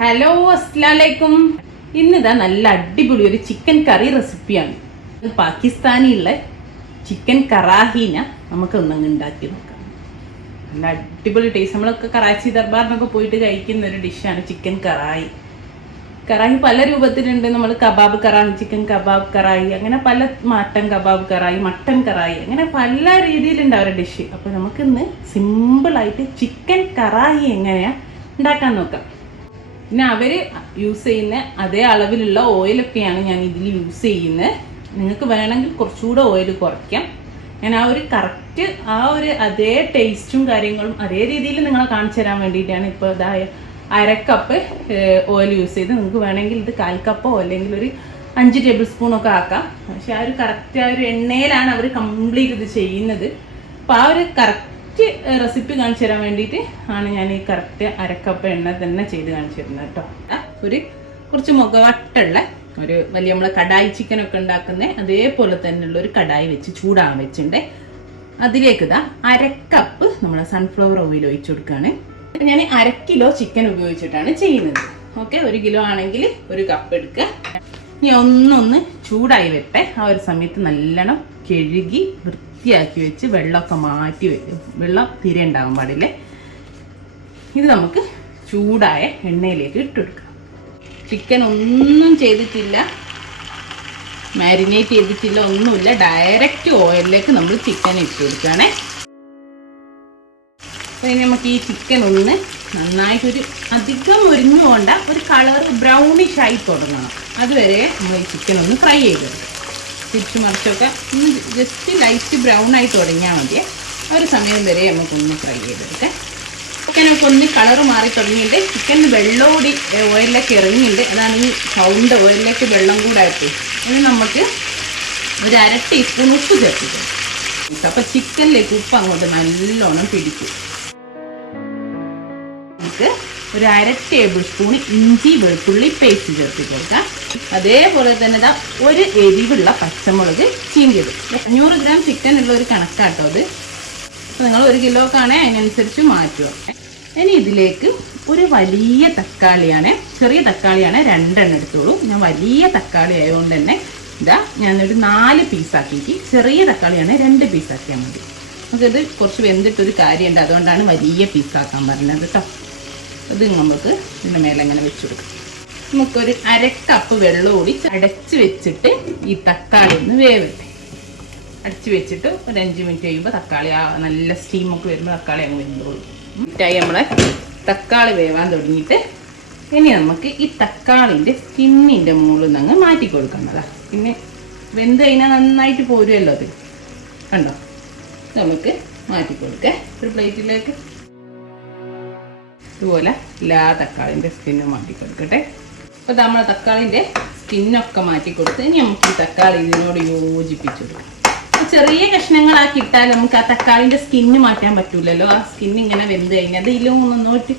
Hello, അസ്സലാമലൈക്കും. ഇന്നിതാ നല്ല അടിപൊളി ഒരു ചിക്കൻ കറി റെസിപ്പിയാണ്. പാകിസ്ഥാനിയുള്ള ചിക്കൻ കറാഹീന നമുക്ക് ഒന്നങ്ങ് ഉണ്ടാക്കി നോക്കാം. നല്ല അടിപൊളി ടേസ്റ്റ്. നമ്മളൊക്കെ കറാച്ചി ദർബാറിനൊക്കെ പോയിട്ട് കഴിക്കുന്ന ഒരു ഡിഷാണ് ചിക്കൻ കറായി. കറാഹി പല രൂപത്തിലുണ്ട്. നമ്മൾ കബാബ് കറാഹി, ചിക്കൻ കബാബ് കറായി, അങ്ങനെ പല മട്ടൻ കബാബ് കറായി, മട്ടൻ കറായി, അങ്ങനെ പല രീതിയിലുണ്ട് അവരുടെ ഡിഷ്. അപ്പോൾ നമുക്കിന്ന് സിമ്പിളായിട്ട് ചിക്കൻ കറാഹി എങ്ങനെയാണ് ഉണ്ടാക്കാൻ നോക്കാം. പിന്നെ അവർ യൂസ് ചെയ്യുന്ന അതേ അളവിലുള്ള ഓയിലൊക്കെയാണ് ഞാൻ ഇതിൽ യൂസ് ചെയ്യുന്നത്. നിങ്ങൾക്ക് വേണമെങ്കിൽ കുറച്ചുകൂടെ ഓയിൽ കുറയ്ക്കാം. ഞാൻ ആ ഒരു കറക്റ്റ് അതേ ടേസ്റ്റും കാര്യങ്ങളും അതേ രീതിയിൽ നിങ്ങളെ കാണിച്ചു തരാൻ വേണ്ടിയിട്ടാണ് ഇപ്പോൾ ഇതായ 1/2 കപ്പ് ഓയിൽ യൂസ് ചെയ്ത്. നിങ്ങൾക്ക് വേണമെങ്കിൽ ഇത് 1/4 കപ്പോ അല്ലെങ്കിൽ ഒരു 5 ടേബിൾ സ്പൂണൊക്കെ ആക്കാം. പക്ഷെ ആ ഒരു കറക്റ്റ് ആ ഒരു എണ്ണയിലാണ് അവർ കംപ്ലീറ്റ് ഇത് ചെയ്യുന്നത്. അപ്പോൾ ആ ഒരു കറക്റ്റ് റെസിപ്പി കാണിച്ചു തരാൻ വേണ്ടിയിട്ട് ആണ് ഞാൻ ഈ കറക്റ്റ് 1/2 കപ്പ് എണ്ണ തന്നെ ചെയ്ത് കാണിച്ചു തരുന്നത് കേട്ടോ. കുറച്ച് മുഖവട്ടുള്ള ഒരു വലിയ നമ്മളെ കടായി ചിക്കനൊക്കെ ഉണ്ടാക്കുന്ന അതേപോലെ തന്നെയുള്ള ഒരു കടായി വെച്ച് ചൂടാൻ വെച്ചിട്ടുണ്ട്. അതിലേക്ക് ഇതാ 1/2 കപ്പ് നമ്മൾ സൺഫ്ലവർ ഓയിൽ ഒഴിച്ചു കൊടുക്കുകയാണ്. ഞാൻ 1/2 കിലോ ചിക്കൻ ഉപയോഗിച്ചിട്ടാണ് ചെയ്യുന്നത്. ഓക്കെ, 1 കിലോ ആണെങ്കിൽ 1 കപ്പ് എടുക്കുക. ഇനി ഒന്നൊന്ന് ചൂടായി വരട്ടെ. ആ ഒരു സമയത്ത് നല്ലോണം കഴുകി വൃത്തിയാക്കി വെച്ച് വെള്ളമൊക്കെ മാറ്റി വെക്കും. വെള്ളം തീരെ ഉണ്ടാകാൻ പാടില്ലേ. ഇത് നമുക്ക് ചൂടായ എണ്ണയിലേക്ക് ഇട്ടെടുക്കാം. ചിക്കൻ ഒന്നും ചെയ്തിട്ടില്ല, മാരിനേറ്റ് ചെയ്തിട്ടില്ല, ഒന്നുമില്ല. ഡയറക്റ്റ് ഓയിലിലേക്ക് നമ്മൾ ചിക്കൻ ഇട്ട് കൊടുക്കുകയാണേ. അപ്പോൾ ഇനി നമുക്ക് ഈ ചിക്കൻ ഒന്ന് നന്നായിട്ടൊരു അധികം ഒരിഞ്ഞു കൊണ്ട ഒരു കളർ ബ്രൗണിഷ് ആയി തുടങ്ങണം. അതുവരെ നമ്മൾ ഈ ചിക്കൻ ഒന്ന് ഫ്രൈ ചെയ്തെടുക്കാം. തിരിച്ചു മറിച്ചൊക്കെ ഒന്ന് ജസ്റ്റ് ലൈറ്റ് ബ്രൗൺ ആയി തുടങ്ങിയാൽ മതി. ആ ഒരു സമയം വരെ നമുക്കൊന്ന് ഫ്രൈ ചെയ്തെടുക്കാം. ചിക്കനൊക്കെ ഒന്ന് കളറ് മാറി തുടങ്ങിയിട്ട് ചിക്കൻ വെള്ളമോടി ഓയിലിലേക്ക് ഇറങ്ങിയിട്ട്, അതാണ് ഈ സൗണ്ട്, ഓയിലിലേക്ക് വെള്ളം കൂടായിട്ട്. ഇനി നമുക്ക് ഒരു 1/2 ടീസ്പൂൺ ഉപ്പ് ചേർത്തിട്ട്, അപ്പോൾ ചിക്കനിലേക്ക് ഉപ്പ് അങ്ങോട്ട് നല്ലോണം പിടിക്കും. നമുക്ക് ഒരു 1/2 ടേബിൾ സ്പൂൺ ഇഞ്ചി വെളുത്തുള്ളി പേസ്റ്റ് ചേർത്ത് കൊടുക്കാം. അതേപോലെ തന്നെ ഇതാ ഒരു എരിവുള്ള പച്ചമുളക് ചീന്തിയത്. 500 ഗ്രാം ചിക്കൻ ഉള്ള ഒരു കണക്കാട്ടോ അത്. അപ്പോൾ നിങ്ങൾ 1 കിലോ ആണേ അതിനനുസരിച്ച് മാറ്റുക. ഇനി ഇതിലേക്ക് ഒരു വലിയ തക്കാളിയാണ്, ചെറിയ തക്കാളിയാണ് 2 എണ്ണം എടുത്തോളൂ. ഞാൻ വലിയ തക്കാളി ആയതുകൊണ്ട് തന്നെ ഇതാ ഞാനൊരു 4 പീസാക്കിയിട്ട്, ചെറിയ തക്കാളിയാണ് 2 പീസാക്കിയാൽ മതി. നമുക്കിത് കുറച്ച് വെന്തിട്ടൊരു കാര്യമുണ്ട്, അതുകൊണ്ടാണ് വലിയ പീസാക്കാൻ പറഞ്ഞത് കേട്ടോ. ഇത് നമുക്ക് ഇതിൻ്റെ മേലെ അങ്ങനെ വെച്ച് കൊടുക്കാം. നമുക്കൊരു 1/2 കപ്പ് വെള്ളം കൂടി അടച്ച് വെച്ചിട്ട് ഈ തക്കാളി ഒന്ന് വേവട്ടെ. അടച്ച് വെച്ചിട്ട് ഒരു 5 മിനിറ്റ് കഴിയുമ്പോൾ തക്കാളി നല്ല സ്റ്റീമൊക്കെ വരുമ്പോൾ തക്കാളി അങ്ങ് വെന്തോളൂ. മിനിറ്റായി നമ്മളെ തക്കാളി വേവാൻ തുടങ്ങിയിട്ട് ഇനി നമുക്ക് ഈ തക്കാളിൻ്റെ സ്കിന്നിൻ്റെ മുകളിൽ നിന്ന് അങ്ങ് മാറ്റി കൊടുക്കേണ്ടതാ. പിന്നെ വെന്ത് കഴിഞ്ഞാൽ നന്നായിട്ട് പോരുമല്ലോ അത്. കണ്ടോ, നമുക്ക് മാറ്റി കൊടുക്കുക ഒരു പ്ലേറ്റിലേക്ക്. ഇതുപോലെ എല്ലാ തക്കാളിൻ്റെ സ്കിന്നും മാറ്റി കൊടുക്കട്ടെ. അപ്പോൾ നമ്മൾ തക്കാളിൻ്റെ സ്കിന്നൊക്കെ മാറ്റി കൊടുത്ത് ഇനി നമുക്ക് ഈ തക്കാളി ഇതിനോട് യോജിപ്പിച്ചു കൊടുക്കാം. ചെറിയ കഷ്ണങ്ങളാക്കി ഇട്ടാൽ നമുക്ക് ആ തക്കാളിൻ്റെ സ്കിന്ന് മാറ്റാൻ പറ്റൂലല്ലോ. ആ സ്കിന്ന് ഇങ്ങനെ വെന്ത് കഴിഞ്ഞാൽ അത് ഇതിലൊന്നോട്ട്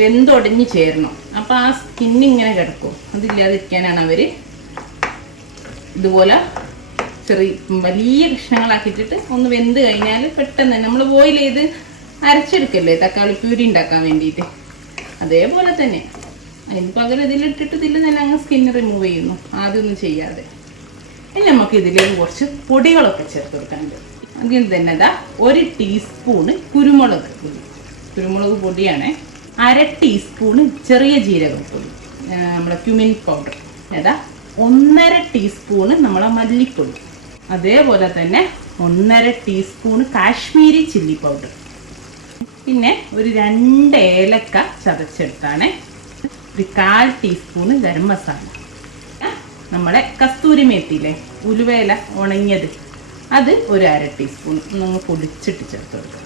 വെന്തൊടഞ്ഞ് ചേരണം. അപ്പോൾ ആ സ്കിന്നിങ്ങനെ കിടക്കും. അതില്ലാതിരിക്കാനാണ് അവർ ഇതുപോലെ വലിയ കഷ്ണങ്ങളാക്കിയിട്ടിട്ട് ഒന്ന് വെന്ത് കഴിഞ്ഞാൽ പെട്ടെന്ന് തന്നെ നമ്മൾ ബോയിൽ ചെയ്ത് അരച്ചെടുക്കല്ലേ തക്കാളി പ്യൂരി ഉണ്ടാക്കാൻ വേണ്ടിയിട്ട്. അതേപോലെ തന്നെ അതിന് പകരം ഇതിലിട്ടിട്ട് ഇതിൽ തന്നെ അങ്ങ് സ്കിന്ന് റിമൂവ് ചെയ്യുന്നു, ആദ്യമൊന്നും ചെയ്യാതെ. ഇനി നമുക്ക് ഇതിലേക്ക് കുറച്ച് പൊടികളൊക്കെ ചേർത്ത് കൊടുക്കാനുണ്ട്. അതിൽ തന്നെ ഇതാ 1 ടീസ്പൂണ് കുരുമുളക് പൊടിയാണ്, 1/2 ടീസ്പൂണ് ചെറിയ ജീരകപ്പൊടി, നമ്മുടെ ക്യുമിൻ പൗഡർ, ഏതാ 1/2 ടീസ്പൂണ് നമ്മളെ മല്ലിപ്പൊടി, അതേപോലെ തന്നെ 1/2 ടീസ്പൂണ് കാശ്മീരി ചില്ലി പൗഡർ, പിന്നെ ഒരു 2 ഏലക്ക ചതച്ചെടുത്താണ്, ഒരു 1/4 ടീസ്പൂണ് ഗരം മസാല, നമ്മുടെ കസ്തൂരി മേത്തിയില്ലേ ഉലുവേല ഉണങ്ങിയത്, അത് ഒരു 1/2 ടീസ്പൂൺ നമ്മൾ പൊടിച്ചിട്ട് ചേർത്ത് കൊടുക്കുക.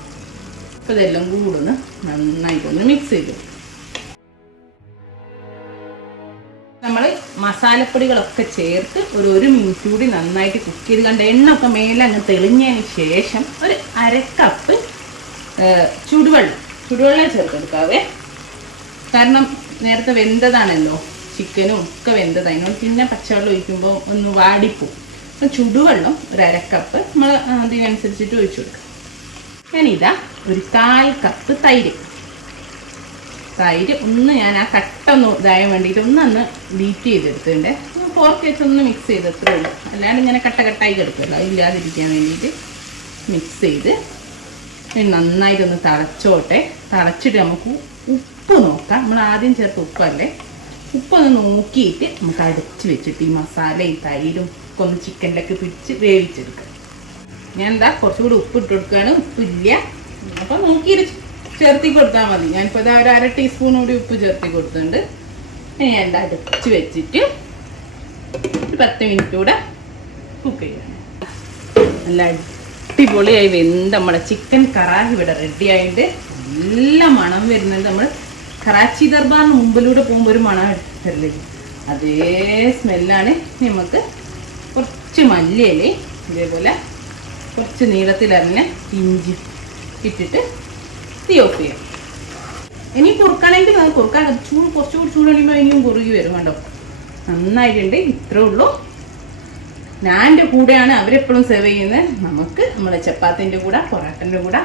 അപ്പോൾ ഇതെല്ലാം കൂടെ ഒന്ന് നന്നായിട്ടൊന്ന് മിക്സ് ചെയ്തു. നമ്മൾ മസാലപ്പൊടികളൊക്കെ ചേർത്ത് ഒരു 1 മിനിറ്റ് കൂടി നന്നായിട്ട് കുക്ക് ചെയ്ത് കണ്ട എണ്ണ ഒക്കെ മേലെ അങ്ങ് തെളിഞ്ഞതിന് ശേഷം ഒരു 1/2 കപ്പ് ചുടുവെള്ളം ചേർത്തെടുക്കാവേ. കാരണം നേരത്തെ വെന്തതാണല്ലോ, ചിക്കനും ഒക്കെ വെന്തത്, അതിനോട് പിന്നെ പച്ചവെള്ളം ഒഴിക്കുമ്പോൾ ഒന്ന് വാടിപ്പോവും. അപ്പം ചുടുവെള്ളം ഒരു 1/2 കപ്പ് നമ്മൾ അതിനനുസരിച്ചിട്ട് ഒഴിച്ചു കൊടുക്കുക. ഞാനിതാ ഒരു 1/4 കപ്പ് തൈര് ഒന്ന് ഞാൻ ആ കട്ട പെട്ടെന്ന് ഇതായാൻ വേണ്ടിയിട്ട് ഒന്ന് ബീറ്റ് ചെയ്തെടുത്തിട്ടുണ്ട്. ഫോർക്ക് വെച്ച് ഒന്ന് മിക്സ് ചെയ്ത് അത്രേ ഉള്ളൂ. അല്ലാണ്ട് ഇങ്ങനെ കട്ടായി കിടക്കുമല്ലോ, അതില്ലാതിരിക്കാൻ വേണ്ടിയിട്ട് മിക്സ് ചെയ്ത് നന്നായിട്ടൊന്ന് തിളച്ചോട്ടെ. തിളച്ചിട്ട് നമുക്ക് ഉപ്പ് നോക്കാം. നമ്മൾ ആദ്യം ചേർത്ത് ഉപ്പല്ലേ, ഉപ്പൊന്ന് നോക്കിയിട്ട് നമുക്ക് അടച്ച് വെച്ചിട്ട് ഈ മസാലയും തൈരും ഒക്കെ ഒന്ന് ചിക്കനിലേക്ക് പിടിച്ച് വേവിച്ചെടുക്കാം. ഞാൻ എന്താ കുറച്ചുകൂടി ഉപ്പ് ഇട്ട് കൊടുക്കുകയാണ്. ഉപ്പില്ല അപ്പം നോക്കിയിട്ട് ചേർത്തി കൊടുത്താൽ മതി. ഞാനിപ്പോൾ അത് ഒരു 1/2 ടീസ്പൂൺ കൂടി ഉപ്പ് ചേർത്തി കൊടുത്തിട്ടുണ്ട്. ഞാൻ എന്താ അടച്ച് വെച്ചിട്ട് ഒരു 10 മിനിറ്റ് കൂടെ കുക്ക് ചെയ്യണം. നല്ല അടിപൊളിയായി വെന്ത് നമ്മുടെ ചിക്കൻ കറാഹി ഇവിടെ റെഡി ആയിട്ട് നല്ല മണം വരുന്നുണ്ട്. നമ്മൾ കറാച്ചി ദർബാറിന് മുമ്പിലൂടെ പോകുമ്പോൾ ഒരു മണം വരില്ലേ, അതേ സ്മെല്ലാണ്. നമുക്ക് കുറച്ച് മല്ലിയില ഇതേപോലെ കുറച്ച് നീളത്തിലറിഞ്ഞ ഇഞ്ചി ഇട്ടിട്ട് തീ ഓഫ് ചെയ്യാം. ഇനി കുറുക്കണമെങ്കിൽ അത് കുറുക്കാൻ കുറച്ചുകൂടി ചൂടണിയുമ്പോൾ ഇനിയും കുറുകി വരും. കണ്ടോ, നന്നായിട്ടുണ്ട്. ഇത്രേ ഉള്ളൂ. നാൻ്റെ കൂടെയാണ് അവരെപ്പോഴും സെർവ് ചെയ്യുന്നത്. നമുക്ക് നമ്മളെ ചപ്പാത്തിൻ്റെ കൂടെ, പൊറാട്ടൻ്റെ കൂടെ,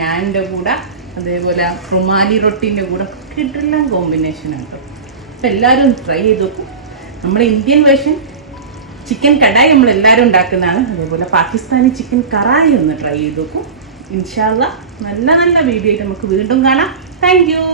നാൻ്റെ കൂടെ, അതേപോലെ റുമാലി റൊട്ടീൻ്റെ കൂടെ കിട്ടെല്ലാം കോമ്പിനേഷനാണ് കേട്ടോ. അപ്പം എല്ലാവരും ട്രൈ ചെയ്ത് നോക്കും. നമ്മുടെ ഇന്ത്യൻ വേർഷൻ ചിക്കൻ കടായി നമ്മളെല്ലാവരും ഉണ്ടാക്കുന്നതാണ്. അതേപോലെ പാകിസ്ഥാനി ചിക്കൻ കറായി ഒന്ന് ട്രൈ ചെയ്ത് നോക്കും. ഇൻഷാ അല്ലാഹ് നല്ല നല്ല വീഡിയോ ആയിട്ട് നമുക്ക് വീണ്ടും കാണാം. Thank you.